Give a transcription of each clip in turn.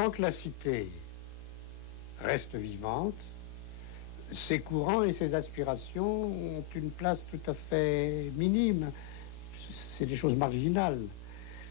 tant que la cité reste vivante, ses courants et ses aspirations ont une place tout à fait minime. C'est des choses marginales.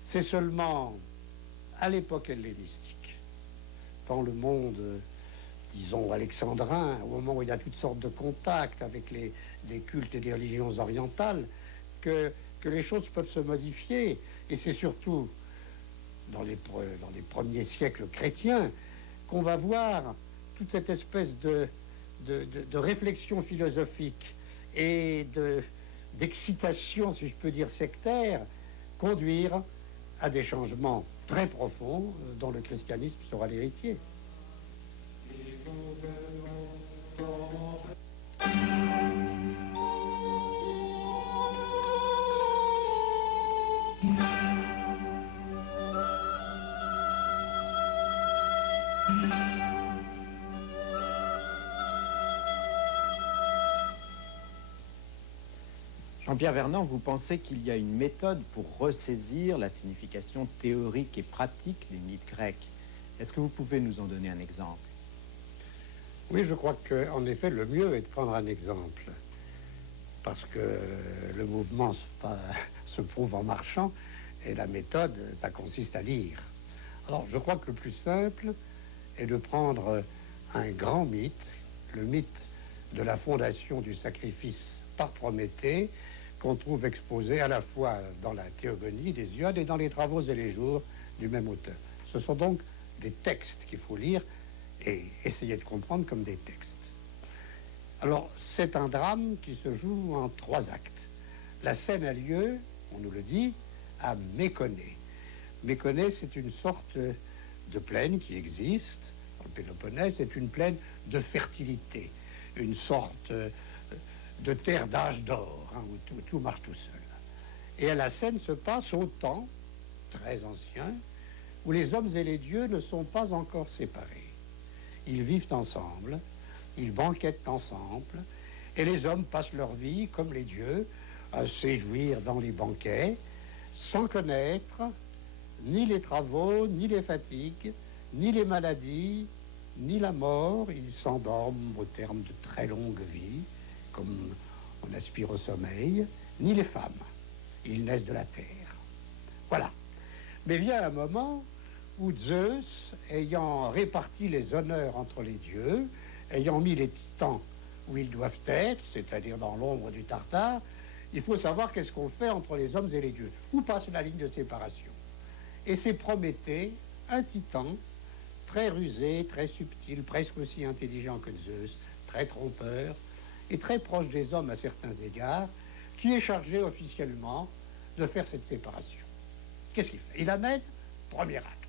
C'est seulement à l'époque hellénistique, dans le monde, disons, alexandrin, au moment où il y a toutes sortes de contacts avec les cultes et les religions orientales, que les choses peuvent se modifier. Et c'est surtout dans les premiers siècles chrétiens qu'on va voir toute cette espèce de réflexion philosophique et d'excitation, si je peux dire, sectaire, conduire à des changements très profonds dont le christianisme sera l'héritier. Jean-Pierre Vernant, vous pensez qu'il y a une méthode pour ressaisir la signification théorique et pratique des mythes grecs. Est-ce que vous pouvez nous en donner un exemple? Oui, je crois qu'en effet, le mieux est de prendre un exemple. Parce que le mouvement se prouve en marchant, et la méthode, ça consiste à lire. Alors, je crois que le plus simple est de prendre un grand mythe, le mythe de la fondation du sacrifice par Prométhée, qu'on trouve exposé à la fois dans la Théogonie d'Hésiode et dans les Travaux et les Jours du même auteur. Ce sont donc des textes qu'il faut lire et essayer de comprendre comme des textes. Alors, c'est un drame qui se joue en 3 actes. La scène a lieu, on nous le dit, à Méconée. Méconée, c'est une sorte de plaine qui existe dans le Péloponnèse. C'est une plaine de fertilité, une sorte de terre d'âge d'or, où tout marche tout seul. Et la scène se passe au temps très ancien, où les hommes et les dieux ne sont pas encore séparés. Ils vivent ensemble, ils banquettent ensemble, et les hommes passent leur vie, comme les dieux, à séjouir dans les banquets, sans connaître ni les travaux, ni les fatigues, ni les maladies, ni la mort. Ils s'endorment au terme de très longues vies, comme on aspire au sommeil, ni les femmes. Ils naissent de la terre. Voilà. Mais vient un moment où Zeus, ayant réparti les honneurs entre les dieux, ayant mis les titans où ils doivent être, c'est-à-dire dans l'ombre du Tartare, il faut savoir qu'est-ce qu'on fait entre les hommes et les dieux. Où passe la ligne de séparation? Et c'est Prométhée, un titan, très rusé, très subtil, presque aussi intelligent que Zeus, très trompeur, et très proche des hommes à certains égards, qui est chargé officiellement de faire cette séparation. Qu'est-ce qu'il fait? Il amène, premier acte,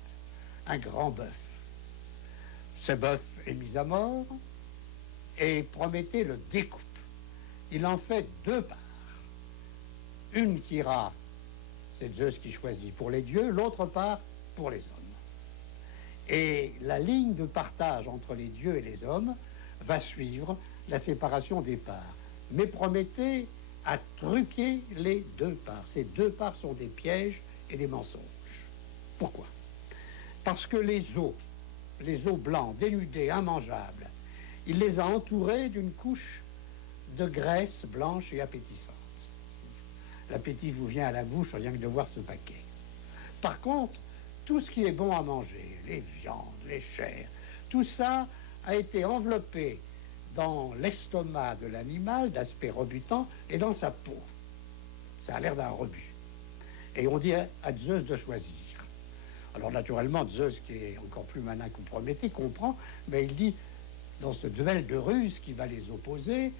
un grand bœuf. Ce bœuf est mis à mort, et Prométhée le découpe. Il en fait 2 parts. Une qui ira, c'est Zeus qui choisit pour les dieux, l'autre part pour les hommes. Et la ligne de partage entre les dieux et les hommes va suivre la séparation des parts. Mais Prométhée a truqué les 2 parts. Ces 2 parts sont des pièges et des mensonges. Pourquoi? Parce que les os blancs, dénudés, immangeables, il les a entourés d'une couche de graisse blanche et appétissante. L'appétit vous vient à la bouche rien que de voir ce paquet. Par contre, tout ce qui est bon à manger, les viandes, les chairs, tout ça a été enveloppé dans l'estomac de l'animal, d'aspect rebutant, et dans sa peau. Ça a l'air d'un rebut. Et on dit à Zeus de choisir. Alors naturellement, Zeus, qui est encore plus malin que Prométhée, comprend, mais il dit, dans ce duel de ruse qui va les opposer,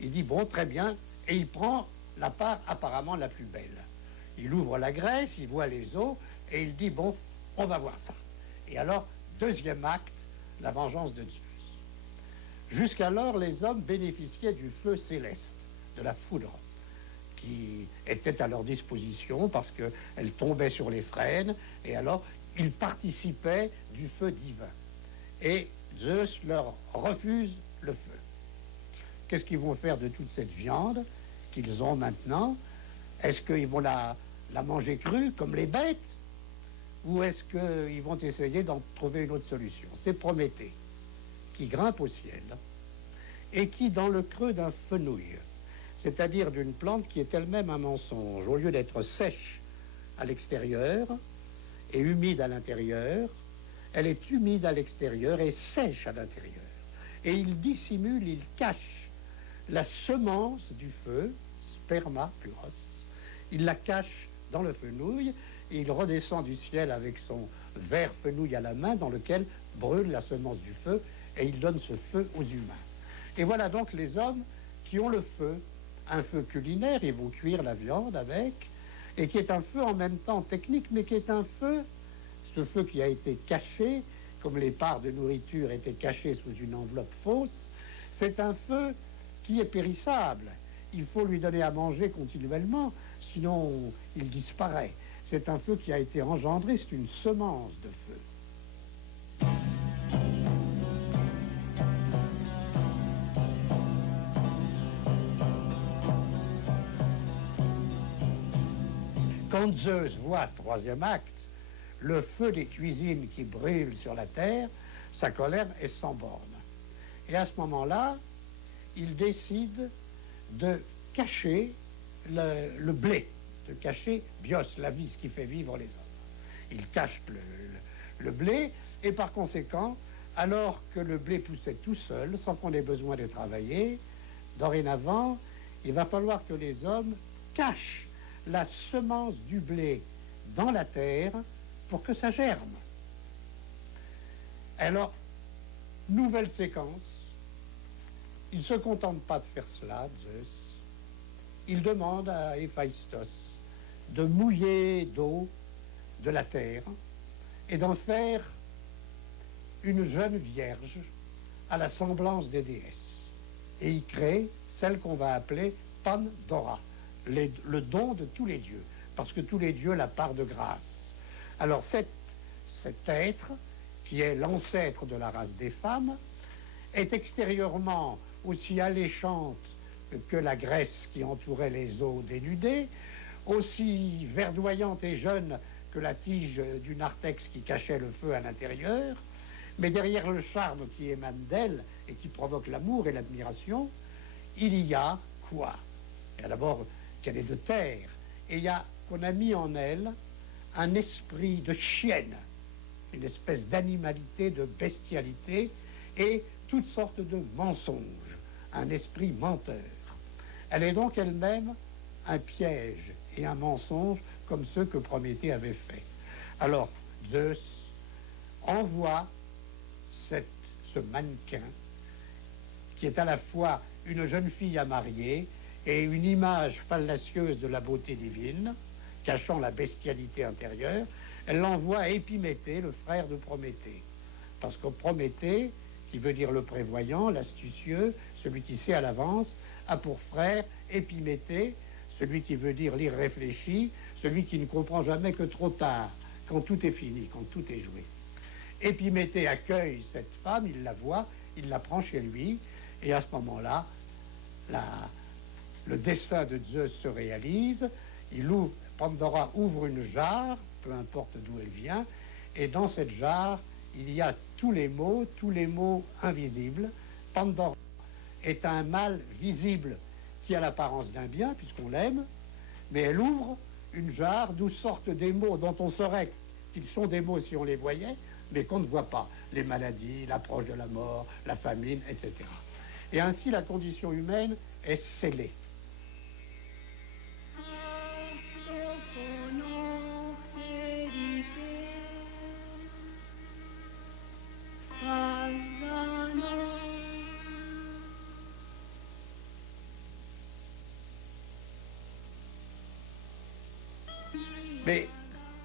il dit, bon, très bien, et il prend la part apparemment la plus belle. Il ouvre la graisse, il voit les os, et il dit, bon, on va voir ça. Et alors, 2e acte, la vengeance de Zeus. Jusqu'alors, les hommes bénéficiaient du feu céleste, de la foudre, qui était à leur disposition parce qu'elle tombait sur les frênes, et alors ils participaient du feu divin. Et Zeus leur refuse le feu. Qu'est-ce qu'ils vont faire de toute cette viande qu'ils ont maintenant? Est-ce qu'ils vont la manger crue comme les bêtes? ou est-ce qu'ils vont essayer d'en trouver une autre solution? C'est Prométhée qui grimpe au ciel et qui, dans le creux d'un fenouil, c'est-à-dire d'une plante qui est elle-même un mensonge, au lieu d'être sèche à l'extérieur et humide à l'intérieur, elle est humide à l'extérieur et sèche à l'intérieur. Et il dissimule, il cache la semence du feu, sperma puros, il la cache dans le fenouil et il redescend du ciel avec son verre fenouil à la main dans lequel brûle la semence du feu et il donne ce feu aux humains. Et voilà donc les hommes qui ont le feu, un feu culinaire, ils vont cuire la viande avec, et qui est un feu en même temps technique, mais qui est un feu, ce feu qui a été caché, comme les parts de nourriture étaient cachées sous une enveloppe fausse, c'est un feu qui est périssable. Il faut lui donner à manger continuellement, sinon il disparaît. C'est un feu qui a été engendré, c'est une semence de feu. Quand Zeus voit, troisième acte, le feu des cuisines qui brûle sur la terre, sa colère est sans borne. Et à ce moment-là, il décide de cacher le blé, de cacher bios, la vie, ce qui fait vivre les hommes. Il cache le blé, et par conséquent, alors que le blé poussait tout seul, sans qu'on ait besoin de travailler, dorénavant, il va falloir que les hommes cachent la semence du blé dans la terre pour que ça germe. Alors, nouvelle séquence, il ne se contente pas de faire cela, Zeus. Il demande à Héphaïstos de mouiller d'eau de la terre et d'en faire une jeune vierge à la semblance des déesses. Et il crée celle qu'on va appeler Pandora, le don de tous les dieux, parce que tous les dieux la part de grâce. Alors cet être, qui est l'ancêtre de la race des femmes, est extérieurement aussi alléchante que la graisse qui entourait les os dénudés, aussi verdoyante et jeune que la tige du narthex qui cachait le feu à l'intérieur, mais derrière le charme qui émane d'elle et qui provoque l'amour et l'admiration, il y a quoi? Il y a d'abord qu'elle est de terre, et il y a qu'on a mis en elle un esprit de chienne, une espèce d'animalité, de bestialité, et toutes sortes de mensonges, un esprit menteur. Elle est donc elle-même un piège et un mensonge comme ceux que Prométhée avait fait. Alors, Zeus envoie ce mannequin, qui est à la fois une jeune fille à marier et une image fallacieuse de la beauté divine, cachant la bestialité intérieure, elle l'envoie à Épiméthée, le frère de Prométhée. Parce que Prométhée, qui veut dire le prévoyant, l'astucieux, celui qui sait à l'avance, a pour frère Épiméthée, celui qui veut dire l'irréfléchi, celui qui ne comprend jamais que trop tard, quand tout est fini, quand tout est joué. Épiméthée accueille cette femme, il la voit, il la prend chez lui, et à ce moment-là, le dessein de Zeus se réalise. Pandora ouvre une jarre, peu importe d'où elle vient, et dans cette jarre, il y a tous les mots invisibles. Pandora est un mal visible qui a l'apparence d'un bien, puisqu'on l'aime, mais elle ouvre une jarre d'où sortent des mots dont on saurait qu'ils sont des mots si on les voyait, mais qu'on ne voit pas. Les maladies, l'approche de la mort, la famine, etc. Et ainsi, la condition humaine est scellée. Mais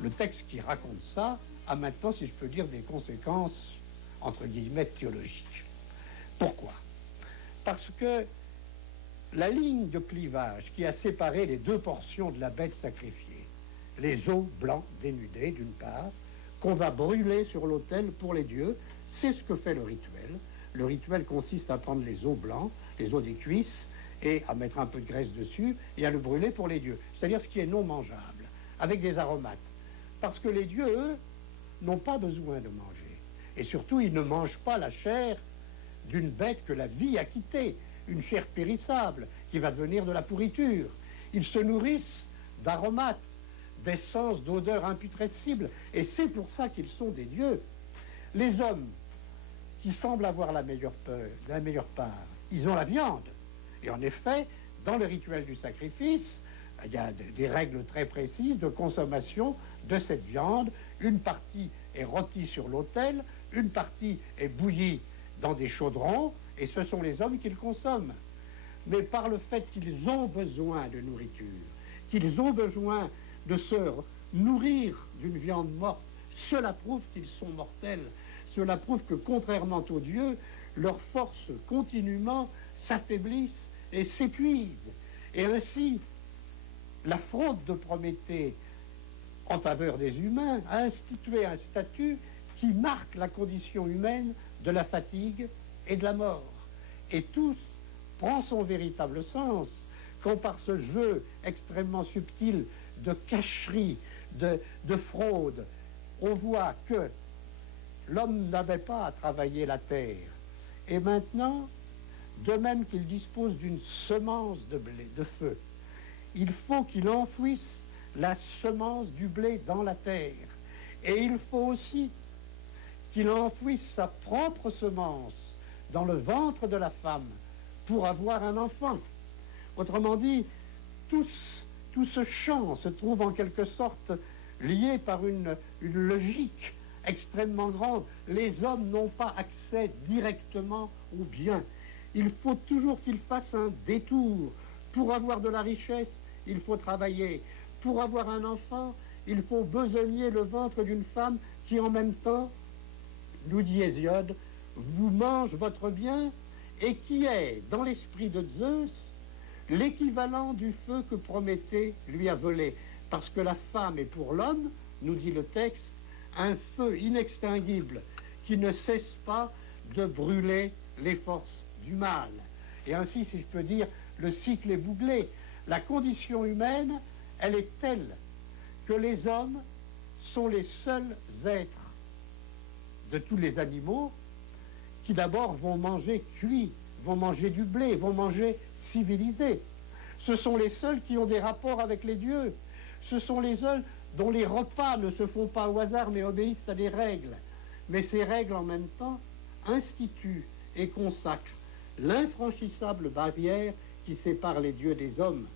le texte qui raconte ça a maintenant, si je peux dire, des conséquences, entre guillemets, théologiques. Pourquoi? Parce que la ligne de clivage qui a séparé les deux portions de la bête sacrifiée, les os blancs dénudés d'une part, qu'on va brûler sur l'autel pour les dieux, c'est ce que fait le rituel. Le rituel consiste à prendre les os blancs, les os des cuisses, et à mettre un peu de graisse dessus, et à le brûler pour les dieux. C'est-à-dire ce qui est non mangeable, avec des aromates. Parce que les dieux, eux, n'ont pas besoin de manger. Et surtout, ils ne mangent pas la chair d'une bête que la vie a quittée, une chair périssable qui va devenir de la pourriture. Ils se nourrissent d'aromates, d'essences, d'odeurs imputrescibles, et c'est pour ça qu'ils sont des dieux. Les hommes qui semblent avoir la meilleure part, ils ont la viande. Et en effet, dans le rituel du sacrifice, il y a des règles très précises de consommation de cette viande. Une partie est rôtie sur l'autel, une partie est bouillie dans des chaudrons, et ce sont les hommes qui le consomment. Mais par le fait qu'ils ont besoin de nourriture, qu'ils ont besoin de se nourrir d'une viande morte, cela prouve qu'ils sont mortels. Cela prouve que, contrairement aux dieux, leurs forces continuellement s'affaiblissent et s'épuisent. Et ainsi, la fraude de Prométhée en faveur des humains a institué un statut qui marque la condition humaine de la fatigue et de la mort. Et tout prend son véritable sens quand, par ce jeu extrêmement subtil de cacherie, de fraude, on voit que l'homme n'avait pas à travailler la terre. Et maintenant, de même qu'il dispose d'une semence de blé, de feu, il faut qu'il enfouisse la semence du blé dans la terre. Et il faut aussi qu'il enfouisse sa propre semence dans le ventre de la femme pour avoir un enfant. Autrement dit, tout ce champ se trouve en quelque sorte lié par une logique extrêmement grande. Les hommes n'ont pas accès directement au bien. Il faut toujours qu'ils fassent un détour. Pour avoir de la richesse, il faut travailler. Pour avoir un enfant, il faut besogner le ventre d'une femme qui, en même temps, nous dit Hésiode, vous mange votre bien et qui est, dans l'esprit de Zeus, l'équivalent du feu que Prométhée lui a volé. Parce que la femme est pour l'homme, nous dit le texte, un feu inextinguible qui ne cesse pas de brûler les forces du mal. Et ainsi, si je peux dire, le cycle est bouclé. La condition humaine, elle est telle que les hommes sont les seuls êtres de tous les animaux qui d'abord vont manger cuit, vont manger du blé, vont manger civilisé. Ce sont les seuls qui ont des rapports avec les dieux. Ce sont les seuls dont les repas ne se font pas au hasard mais obéissent à des règles. Mais ces règles en même temps instituent et consacrent l'infranchissable barrière qui sépare les dieux des hommes.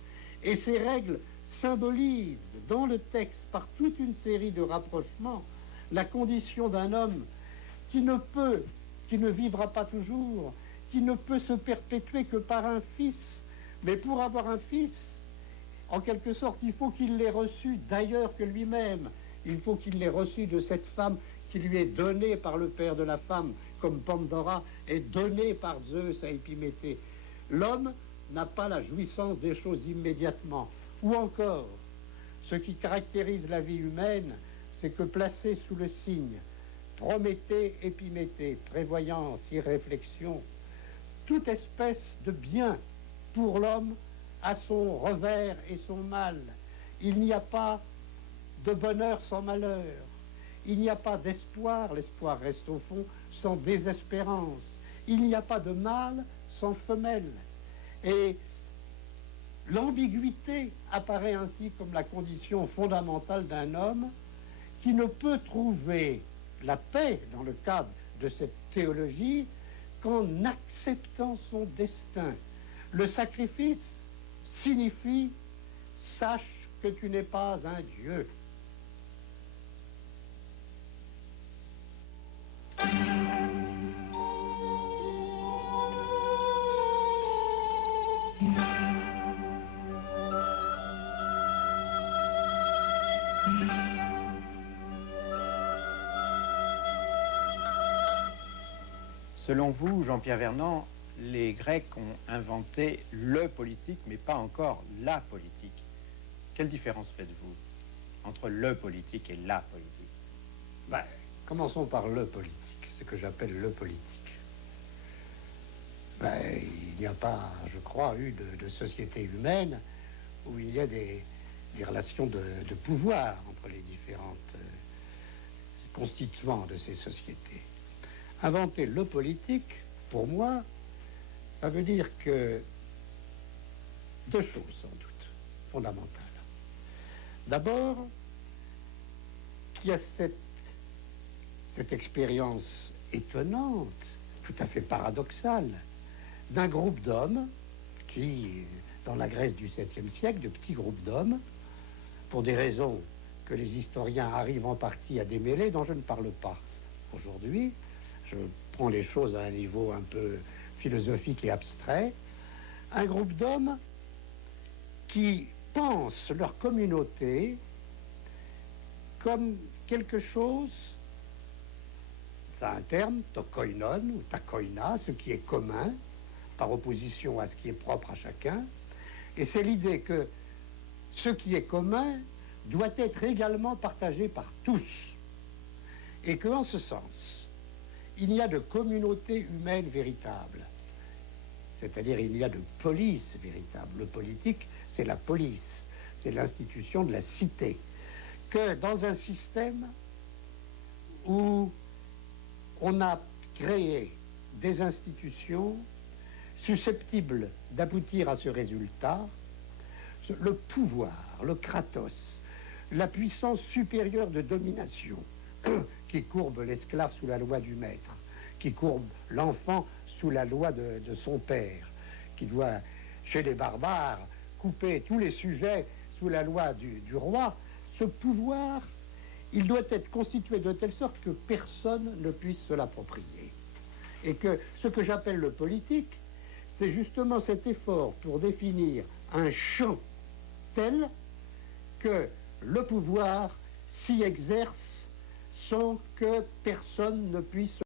Et ces règles symbolisent dans le texte par toute une série de rapprochements la condition d'un homme qui ne vivra pas toujours, qui ne peut se perpétuer que par un fils. Mais pour avoir un fils, en quelque sorte, il faut qu'il l'ait reçu d'ailleurs que lui-même. Il faut qu'il l'ait reçu de cette femme qui lui est donnée par le père de la femme, comme Pandora est donnée par Zeus à Épiméthée. L'homme n'a pas la jouissance des choses immédiatement. Ou encore, ce qui caractérise la vie humaine, c'est que placé sous le signe Prométhée, Épiméthée, prévoyance, irréflexion, toute espèce de bien pour l'homme a son revers et son mal. Il n'y a pas de bonheur sans malheur. Il n'y a pas d'espoir, l'espoir reste au fond, sans désespérance. Il n'y a pas de mâle sans femelle. Et l'ambiguïté apparaît ainsi comme la condition fondamentale d'un homme qui ne peut trouver la paix dans le cadre de cette théologie qu'en acceptant son destin. Le sacrifice signifie « sache que tu n'es pas un Dieu ». Selon vous, Jean-Pierre Vernant, les Grecs ont inventé le politique, mais pas encore la politique. Quelle différence faites-vous entre le politique et la politique? Commençons par le politique, ce que j'appelle le politique. Il n'y a pas, je crois, eu de société humaine où il y a des des relations de pouvoir entre les différentes constituants de ces sociétés. Inventer le politique, pour moi, ça veut dire que deux choses, sans doute, fondamentales. D'abord, qu'il y a cette expérience étonnante, tout à fait paradoxale, d'un groupe d'hommes qui, dans la Grèce du 7e siècle, de petits groupes d'hommes, pour des raisons que les historiens arrivent en partie à démêler, dont je ne parle pas aujourd'hui. Je prends les choses à un niveau un peu philosophique et abstrait. Un groupe d'hommes qui pensent leur communauté comme quelque chose, c'est un terme, tokoinon ou takoina, ce qui est commun, par opposition à ce qui est propre à chacun. Et c'est l'idée que ce qui est commun doit être également partagé par tous. Et qu'en ce sens, il y a de communauté humaine véritable. C'est-à-dire, il y a de police véritable. Le politique, c'est la police, c'est l'institution de la cité. Que dans un système où on a créé des institutions susceptibles d'aboutir à ce résultat, le pouvoir, le kratos, la puissance supérieure de domination qui courbe l'esclave sous la loi du maître, qui courbe l'enfant sous la loi de son père, qui doit, chez les barbares, couper tous les sujets sous la loi du roi, ce pouvoir, il doit être constitué de telle sorte que personne ne puisse se l'approprier. Et que ce que j'appelle le politique, c'est justement cet effort pour définir un champ tel que le pouvoir s'y exerce sans que personne ne puisse